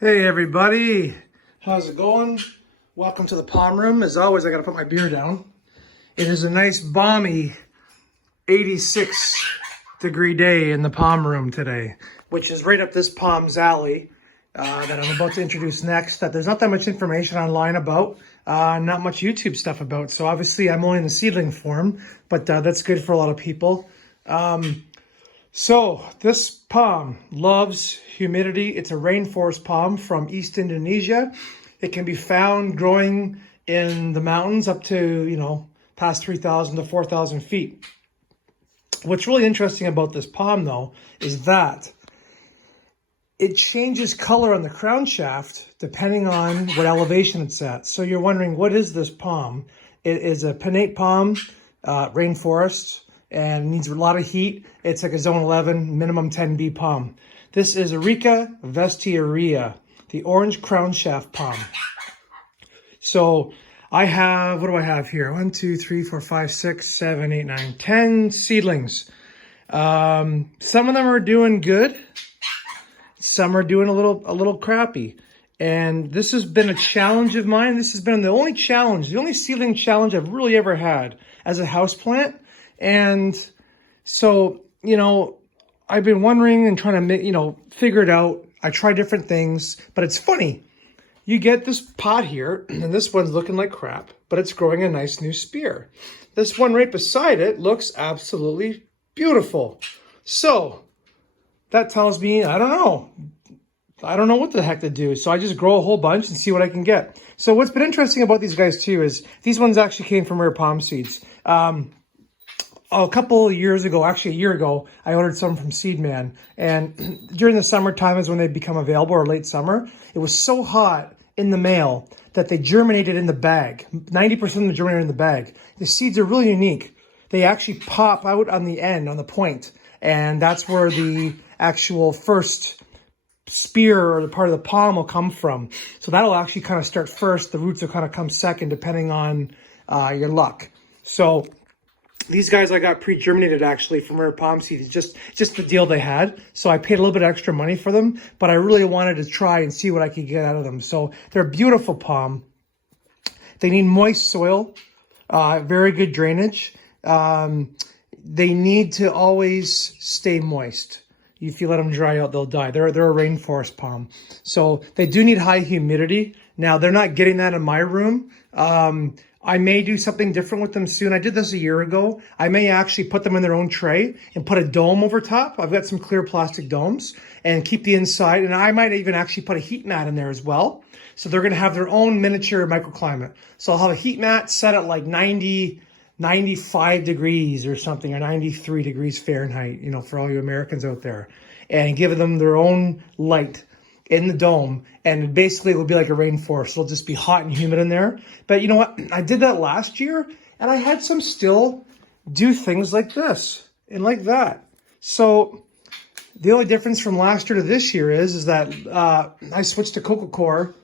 Hey everybody, how's it going? Welcome to the palm room. As always, I gotta put my beer down. It is a nice balmy 86-degree day in the palm room today, which is right up this palm's alley that I'm about to introduce next, that there's not that much information online about, not much YouTube stuff about. So obviously I'm only in the seedling form, but that's good for a lot of people. So this palm loves humidity. It's a rainforest palm from East Indonesia. It can be found growing in the mountains up to, past 3,000 to 4,000 feet. What's really interesting about this palm though, is that it changes color on the crown shaft depending on what elevation it's at. So you're wondering, what is this palm? It is a pinnate palm, rainforest, and needs a lot of heat. It's like a zone 11, minimum 10B palm. This is Areca vesteria, the orange crown shaft palm. So I have, what do I have here? 1, 2, 3, 4, 5, 6, 7, 8, 9, 10 seedlings. Some of them are doing good. Some are doing a little crappy. And this has been a challenge of mine. This has been the only seedling challenge I've really ever had as a houseplant. And so, I've been wondering and trying to, figure it out. I try different things, but it's funny. You get this pot here, and this one's looking like crap, but it's growing a nice new spear. This one right beside it looks absolutely beautiful. So that tells me, I don't know what the heck to do. So I just grow a whole bunch and see what I can get. So what's been interesting about these guys too is these ones actually came from rare palm seeds. A couple of years ago, actually a year ago, I ordered some from Seedman. And during the summertime is when they become available, or late summer. It was so hot in the mail that they germinated in the bag. 90% of them germinated in the bag. The seeds are really unique. They actually pop out on the end, on the point. And that's where the actual first spear or the part of the palm will come from. So that'll actually kind of start first. The roots will kind of come second, depending on your luck. So these guys I got pre-germinated actually from rare palm seeds, just the deal they had. So I paid a little bit extra money for them, but I really wanted to try and see what I could get out of them. So they're a beautiful palm. They need moist soil, very good drainage. They need to always stay moist. If you let them dry out, they'll die. They're a rainforest palm. So they do need high humidity. Now, they're not getting that in my room. I may do something different with them soon. I did this a year ago. I may actually put them in their own tray and put a dome over top. I've got some clear plastic domes and keep the inside. And I might even actually put a heat mat in there as well. So they're going to have their own miniature microclimate. So I'll have a heat mat set at like 95 degrees or something, or 93 degrees Fahrenheit, for all you Americans out there, and give them their own light in the dome. And basically it will be like a rainforest. It'll just be hot and humid in there. But you know what? I did that last year and I had some still do things like this and like that. So the only difference from last year to this year is that I switched to coco coir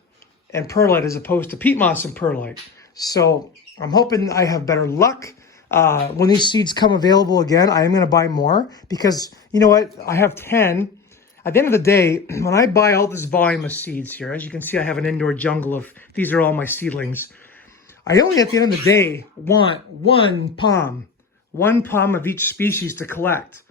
and perlite as opposed to peat moss and perlite. So I'm hoping I have better luck. When these seeds come available again, I am going to buy more because you know what? I have 10. At the end of the day, when I buy all this volume of seeds here, as you can see, I have an indoor jungle of, these are all my seedlings. I only, at the end of the day, want one palm of each species to collect.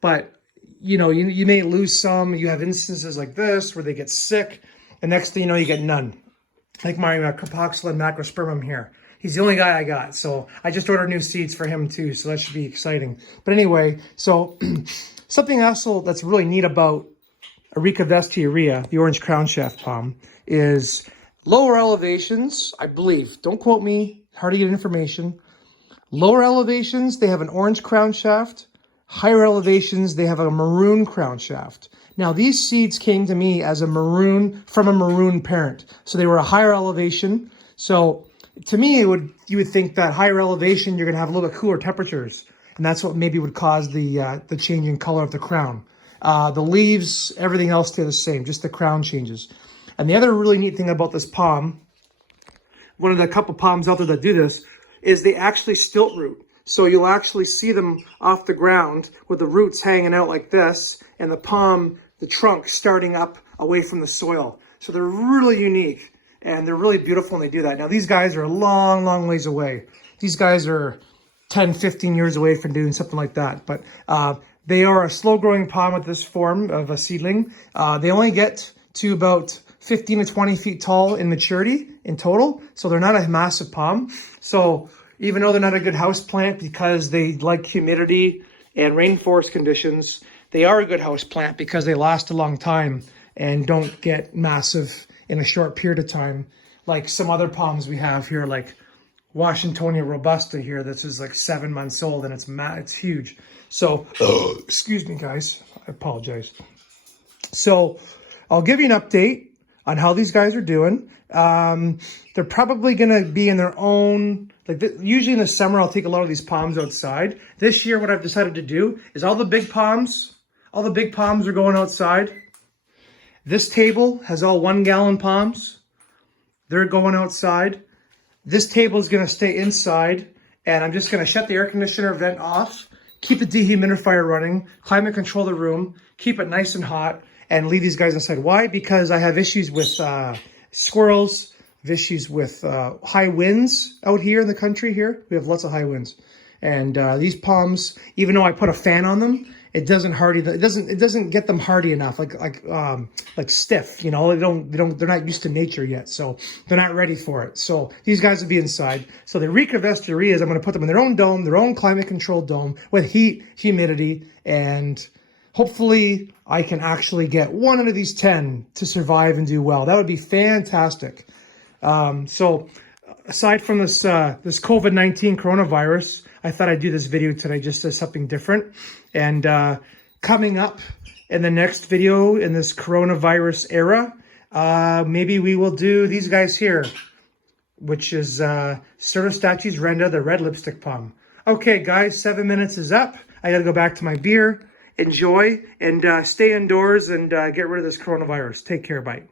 But, you may lose some. You have instances like this where they get sick. And next thing you know, you get none. Like my Carpoxylon macrospermum here. He's the only guy I got. So I just ordered new seeds for him too. So that should be exciting. But anyway, so something else that's really neat about Areca vesteria, the orange crown shaft palm, is lower elevations, I believe. Don't quote me. Hard to get information. Lower elevations, they have an orange crown shaft. Higher elevations, they have a maroon crown shaft. Now, these seeds came to me as from a maroon parent. So they were a higher elevation. So to me, you would think that higher elevation, you're going to have a little bit cooler temperatures. And that's what maybe would cause the change in color of the crown. The leaves, everything else stay the same, just the crown changes. And the other really neat thing about this palm, one of the couple palms out there that do this, is they actually stilt root. So you'll actually see them off the ground with the roots hanging out like this and the palm, the trunk starting up away from the soil. So they're really unique and they're really beautiful when they do that. Now these guys are a long, long ways away. These guys are 10, 15 years away from doing something like that. But they are a slow growing palm with this form of a seedling. They only get to about 15 to 20 feet tall in maturity in total. So they're not a massive palm. So even though they're not a good house plant because they like humidity and rainforest conditions, they are a good house plant because they last a long time and don't get massive in a short period of time. Like some other palms we have here, like Washingtonia robusta here, this is like 7 months old and it's huge. So, excuse me guys, I apologize. So I'll give you an update on how these guys are doing. They're probably gonna be in their own, usually in the summer, I'll take a lot of these palms outside. This year, what I've decided to do is all the big palms are going outside. This table has all 1 gallon palms. They're going outside. This table is gonna stay inside, and I'm just gonna shut the air conditioner vent off, keep the dehumidifier running, climate control the room, keep it nice and hot, and leave these guys inside. Why? Because I have issues with squirrels, issues with high winds out here in the country here. We have lots of high winds. And these palms, even though I put a fan on them, it doesn't get them hardy enough, like stiff, you know. They're not used to nature yet, so they're not ready for it. So these guys will be inside. So the Areca vesterias, I'm going to put them in their own dome, their own climate controlled dome with heat, humidity, and hopefully I can actually get 1 out of these 10 to survive and do well. That would be fantastic. So aside from this COVID-19 coronavirus, I thought I'd do this video today just as something different. And coming up in the next video in this coronavirus era, maybe we will do these guys here, which is Certostachys renda, the red lipstick palm. Okay, guys, 7 minutes is up. I got to go back to my beer. Enjoy and stay indoors and get rid of this coronavirus. Take care. Bye.